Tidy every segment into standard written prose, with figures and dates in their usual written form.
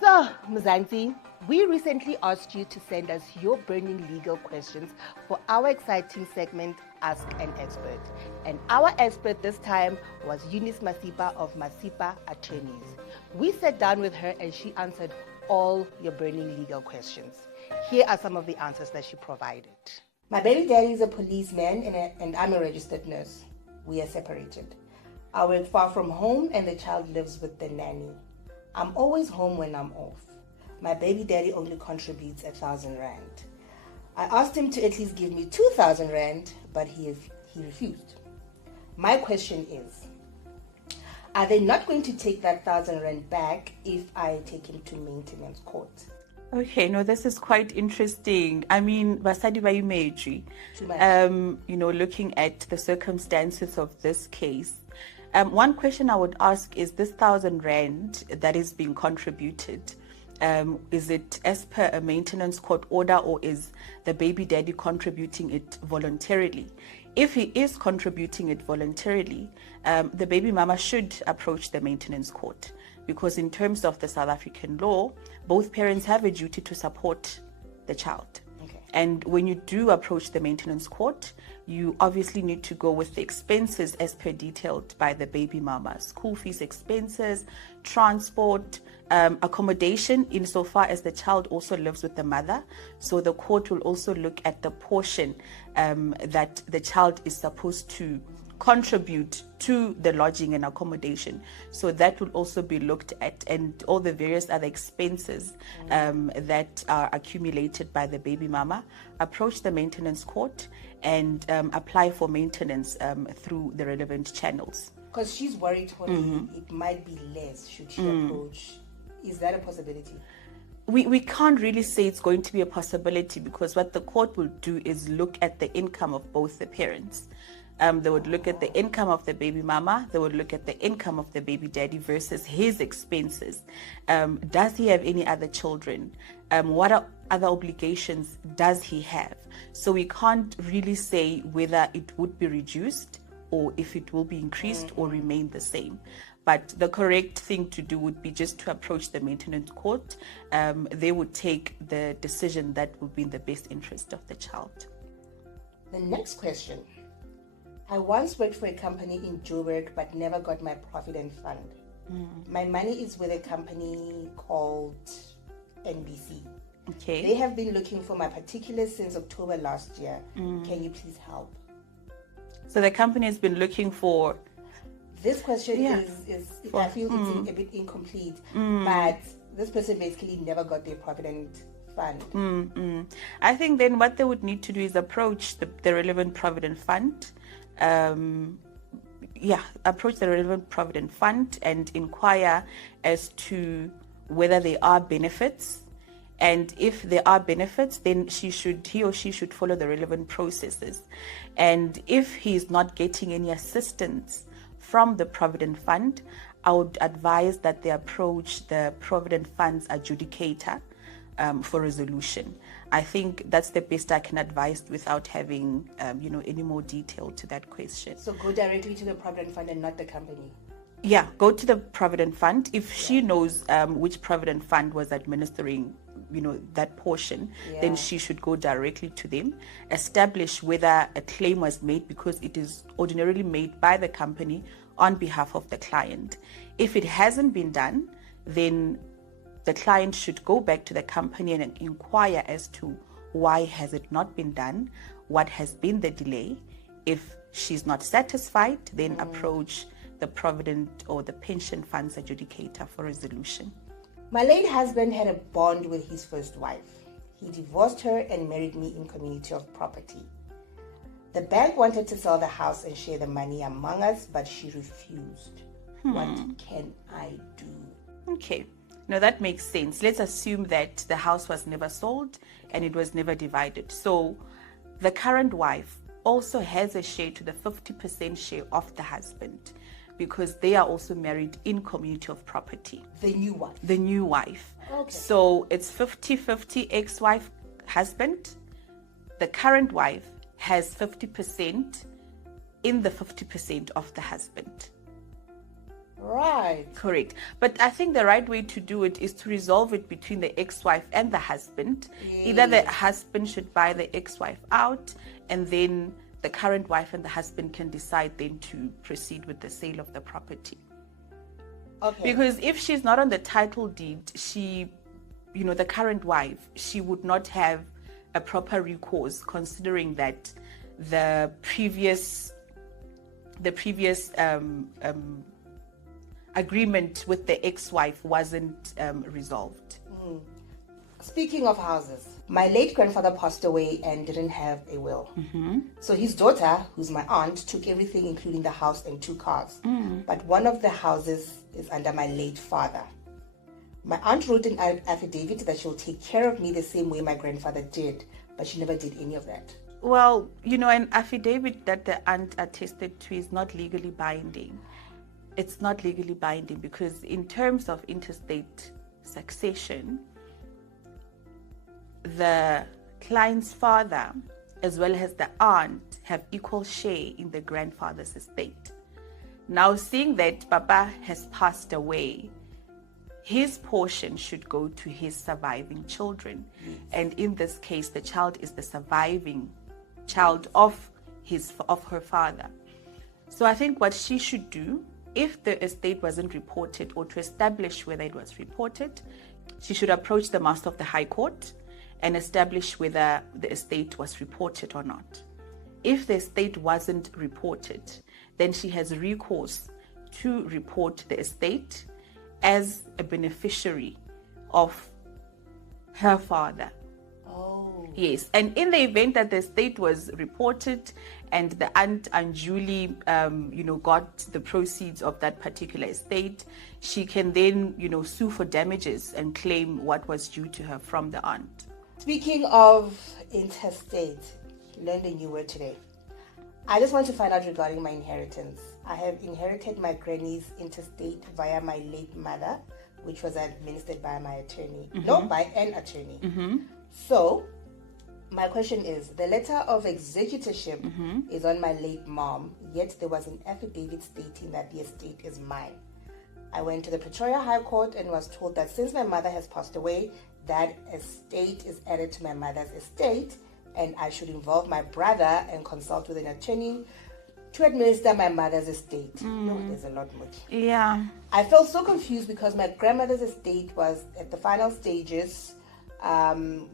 So, Mzansi, we recently asked you to send us your burning legal questions for our exciting segment, Ask an Expert. And our expert this time was Eunice Masipa of Masipa Attorneys. We sat down with her and she answered all your burning legal questions. Here are some of the answers that she provided. My baby daddy is a policeman and I'm a registered nurse. We are separated. I work far from home and the child lives with the nanny. I'm always home when I'm off. My baby daddy only contributes 1,000 rand. I asked him to at least give me 2,000 rand, but he refused. My question is, are they not going to take that 1,000 rand back if I take him to maintenance court? Okay, no, this is quite interesting. I mean, basadi ba imeji. Looking at the circumstances of this case, one question I would ask is this 1,000 rand that is being contributed, is it as per a maintenance court order or is the baby daddy contributing it voluntarily? If he is contributing it voluntarily, the baby mama should approach the maintenance court, because in terms of the South African law, both parents have a duty to support the child. Okay. And when you do approach the maintenance court, you obviously need to go with the expenses as per detailed by the baby mama. School fees expenses, transport, accommodation insofar as the child also lives with the mother. So the court will also look at the portion that the child is supposed to contribute to the lodging and accommodation. So that will also be looked at, and all the various other expenses that are accumulated by the baby mama. Approach the maintenance court and apply for maintenance through the relevant channels. Because she's worried it might be less should she approach. Is that a possibility? We can't really say it's going to be a possibility, because what the court will do is look at the income of both the parents. They would look at the income of the baby mama, they would look at the income of the baby daddy versus his expenses. Does he have any other children? What other obligations does he have? So we can't really say whether it would be reduced or if it will be increased or remain the same. But the correct thing to do would be just to approach the maintenance court. They would take the decision that would be in the best interest of the child. The next question. I once worked for a company in Joburg but never got my provident fund. My money is with a company called NBC. Okay. They have been looking for my particulars since October last year. Can you please help? So the company has been looking for... This question I feel it's a bit incomplete, but this person basically never got their provident fund. I think then what they would need to do is approach the relevant provident fund. Approach the relevant provident fund and inquire as to whether there are benefits. And if there are benefits, then he or she should follow the relevant processes. And if he is not getting any assistance from the provident fund, I would advise that they approach the provident fund's adjudicator for resolution. I think that's the best I can advise without having any more detail to that question. So go directly to the provident fund and not the company. Yeah, go to the provident fund. If she knows which provident fund was administering that portion, then she should go directly to them, establish whether a claim was made, because it is ordinarily made by the company on behalf of the client. If it hasn't been done, then the client should go back to the company and inquire as to why has it not been done, what has been the delay. If she's not satisfied, then approach the provident or the pension fund's adjudicator for resolution. My late husband had a bond with his first wife. He divorced her and married me in community of property. The bank wanted to sell the house and share the money among us, but she refused. What can I do? Okay. No, that makes sense. Let's assume that the house was never sold and it was never divided. So the current wife also has a share to the 50% share of the husband, because they are also married in community of property. The new wife? The new wife. Okay. So it's 50-50 ex-wife, husband. The current wife has 50% in the 50% of the husband. Right. Correct. But I think the right way to do it is to resolve it between the ex-wife and the husband. Yes. Either the husband should buy the ex-wife out, and then the current wife and the husband can decide then to proceed with the sale of the property. Okay. Because if she's not on the title deed, she, the current wife, she would not have a proper recourse, considering that the previous agreement with the ex-wife wasn't resolved. Speaking of houses, my late grandfather passed away and didn't have a will. So his daughter, who's my aunt, took everything, including the house and 2 cars. But one of the houses is under my late father. My aunt wrote an affidavit that she'll take care of me the same way my grandfather did, but she never did any of that. Well, an affidavit that the aunt attested to is not legally binding. It's not legally binding because in terms of interstate succession, the client's father as well as the aunt have equal share in the grandfather's estate. Now, seeing that Papa has passed away, his portion should go to his surviving children. And in this case, the child is the surviving child of her father. So I think what she should do, if the estate wasn't reported, or to establish whether it was reported, she should approach the Master of the High Court and establish whether the estate was reported or not. If the estate wasn't reported, then she has recourse to report the estate as a beneficiary of her father. Oh. Yes, and in the event that the estate was reported and the aunt unduly, got the proceeds of that particular estate, she can then, sue for damages and claim what was due to her from the aunt. Speaking of interstate, learned a new word today. I just want to find out regarding my inheritance. I have inherited my granny's interstate via my late mother, which was administered by my attorney. No, by an attorney. So, my question is, the letter of executorship is on my late mom, yet there was an affidavit stating that the estate is mine. I went to the Pretoria High Court and was told that since my mother has passed away, that estate is added to my mother's estate, and I should involve my brother and consult with an attorney to administer my mother's estate. No, there's a lot more. Yeah. I felt so confused because my grandmother's estate was at the final stages,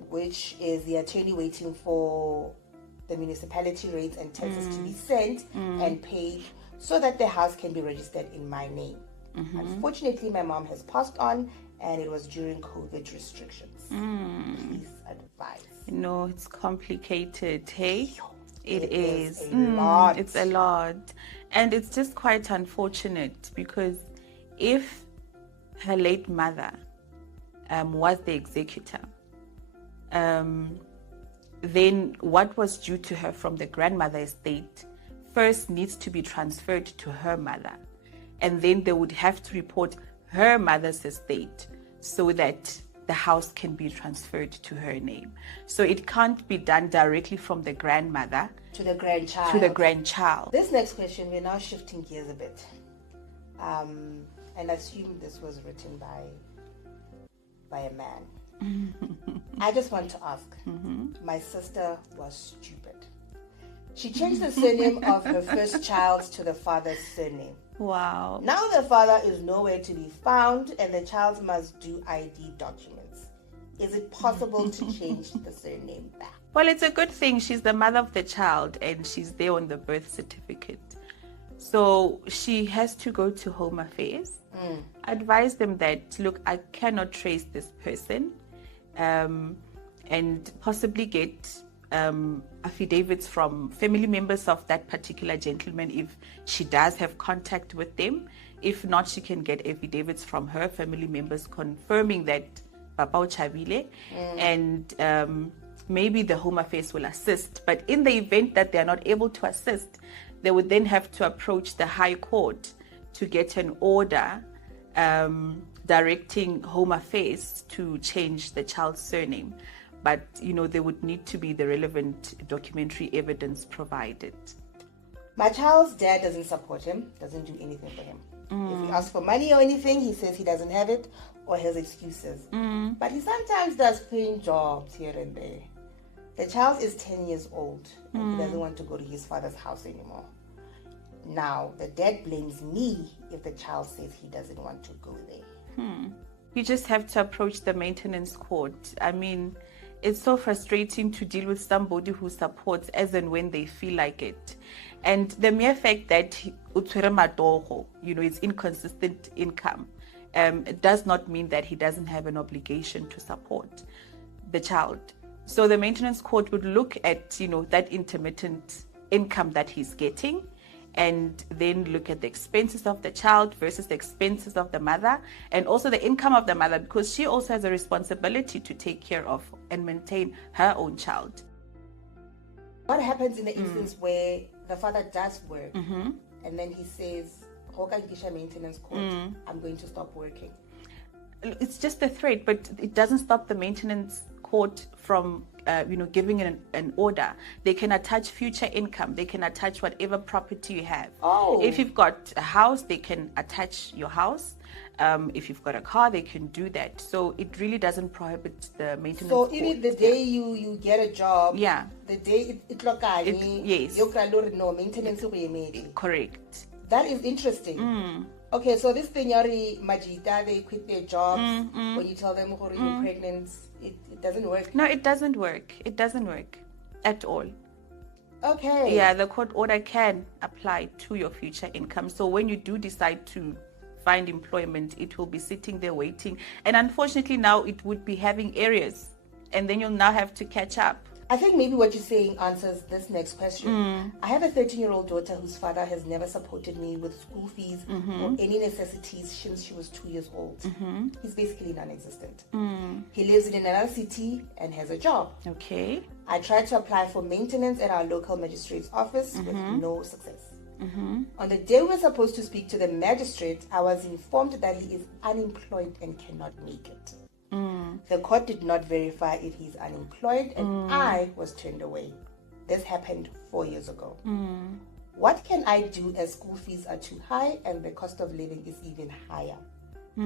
which is the attorney waiting for the municipality rates and taxes to be sent and paid so that the house can be registered in my name. Unfortunately, my mom has passed on, and it was during COVID restrictions. Please advise. No, it's complicated, hey? It is. A lot. It's a lot. And it's just quite unfortunate because if her late mother was the executor, then what was due to her from the grandmother estate first needs to be transferred to her mother. And then they would have to report her mother's estate so that the house can be transferred to her name. So it can't be done directly from the grandmother to the grandchild. This next question, we're now shifting gears a bit. And I assume this was written by a man. I just want to ask, my sister was stupid. She changed the surname of her first child to the father's surname. Wow. Now the father is nowhere to be found and the child must do ID documents. Is it possible to change the surname back? Well, it's a good thing she's the mother of the child and she's there on the birth certificate. So she has to go to Home Affairs, advise them that, look, I cannot trace this person, and possibly get affidavits from family members of that particular gentleman if she does have contact with them. If not, she can get affidavits from her family members confirming that Papa Chabile, and maybe the Home Affairs will assist. But in the event that they are not able to assist, they would then have to approach the High Court to get an order directing Home Affairs to change the child's surname. But, there would need to be the relevant documentary evidence provided. My child's dad doesn't support him, doesn't do anything for him. If we ask for money or anything, he says he doesn't have it or has excuses. But he sometimes does paying jobs here and there. The child is 10 years old and he doesn't want to go to his father's house anymore. Now, the dad blames me if the child says he doesn't want to go there. You just have to approach the maintenance court. I mean, it's so frustrating to deal with somebody who supports as and when they feel like it. And the mere fact that it's inconsistent income, it does not mean that he doesn't have an obligation to support the child. So the maintenance court would look at, that intermittent income that he's getting, and then look at the expenses of the child versus the expenses of the mother, and also the income of the mother, because she also has a responsibility to take care of and maintain her own child. What happens in the instance where the father does work and then he says, maintenance court, I'm going to stop working? It's just a threat, but it doesn't stop the maintenance court from giving an order. They can attach future income. They can attach whatever property you have. If you've got a house, they can attach your house. If you've got a car, they can do that. So it really doesn't prohibit the maintenance court. So even the day you get a job, the day yes, no maintenance. Correct. That is interesting. Okay, so this thing, Majida, they quit their jobs when you tell them you're pregnant. It doesn't work. No, it doesn't work. It doesn't work at all. Okay. Yeah, the court order can apply to your future income. So when you do decide to find employment, it will be sitting there waiting. And unfortunately now it would be having arrears. And then you'll now have to catch up. I think maybe what you're saying answers this next question. I have a 13-year-old daughter whose father has never supported me with school fees or any necessities since she was 2 years old. He's basically non-existent. He lives in another city and has a job. Okay. I tried to apply for maintenance at our local magistrate's office with no success. On the day we were supposed to speak to the magistrate, I was informed that he is unemployed and cannot make it. The court did not verify if he's unemployed and I was turned away. This happened 4 years ago. What can I do as school fees are too high and the cost of living is even higher?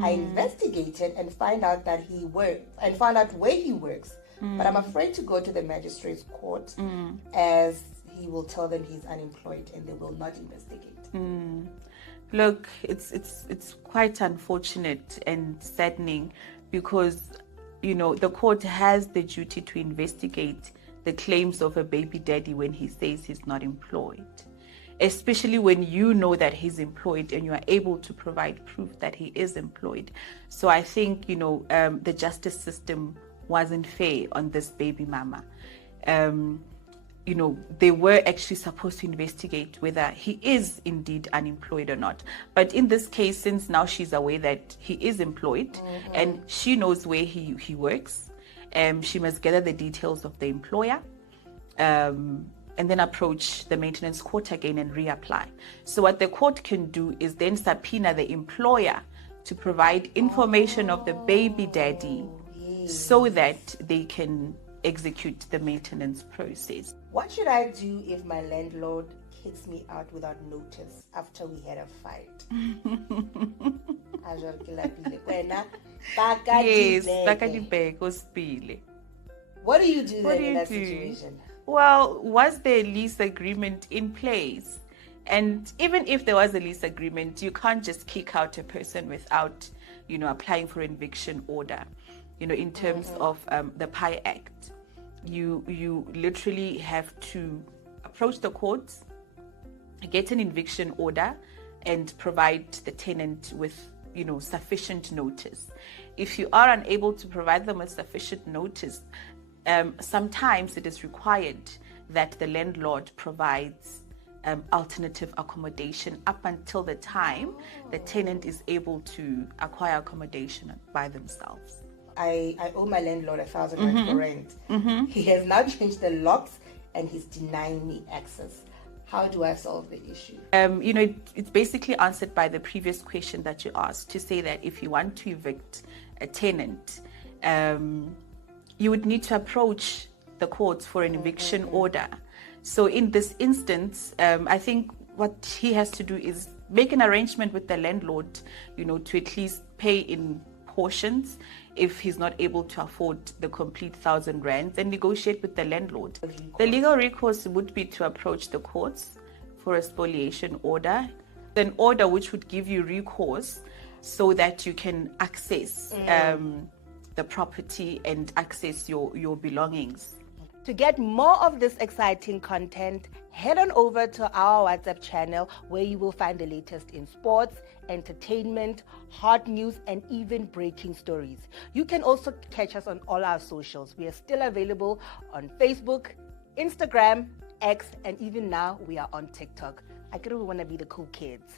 I investigated and found out where he works, but I'm afraid to go to the magistrate's court as he will tell them he's unemployed and they will not investigate. Look, it's quite unfortunate and saddening, because the court has the duty to investigate the claims of a baby daddy when he says he's not employed, especially when you know that he's employed and you are able to provide proof that he is employed. So I think the justice system wasn't fair on this baby mama. They were actually supposed to investigate whether he is indeed unemployed or not. But in this case, since now she's aware that he is employed and she knows where he works, she must gather the details of the employer and then approach the maintenance court again and reapply. So what the court can do is then subpoena the employer to provide information of the baby daddy so that they can execute the maintenance process. What should I do if my landlord kicks me out without notice after we had a fight? Yes, what do you do then in that situation? Well, was there a lease agreement in place? And even if there was a lease agreement, you can't just kick out a person without, applying for an eviction order. In terms of the PI Act, you literally have to approach the courts, get an eviction order, and provide the tenant with sufficient notice. If you are unable to provide them with sufficient notice, sometimes it is required that the landlord provides alternative accommodation up until the time the tenant is able to acquire accommodation by themselves. I owe my landlord 1,000 rand for rent. He has now changed the locks and he's denying me access. How do I solve the issue? It's basically answered by the previous question that you asked, to say that if you want to evict a tenant, you would need to approach the courts for an eviction order. So in this instance, I think what he has to do is make an arrangement with the landlord, to at least pay in portions if he's not able to afford the complete 1,000 rands, and negotiate with the landlord. The legal recourse would be to approach the courts for a spoliation order, an order which would give you recourse so that you can access the property and access your belongings. To get more of this exciting content, head on over to our WhatsApp channel where you will find the latest in sports, entertainment, hot news, and even breaking stories. You can also catch us on all our socials. We are still available on Facebook, Instagram, X, and even now we are on TikTok. I could even want to be the cool kids.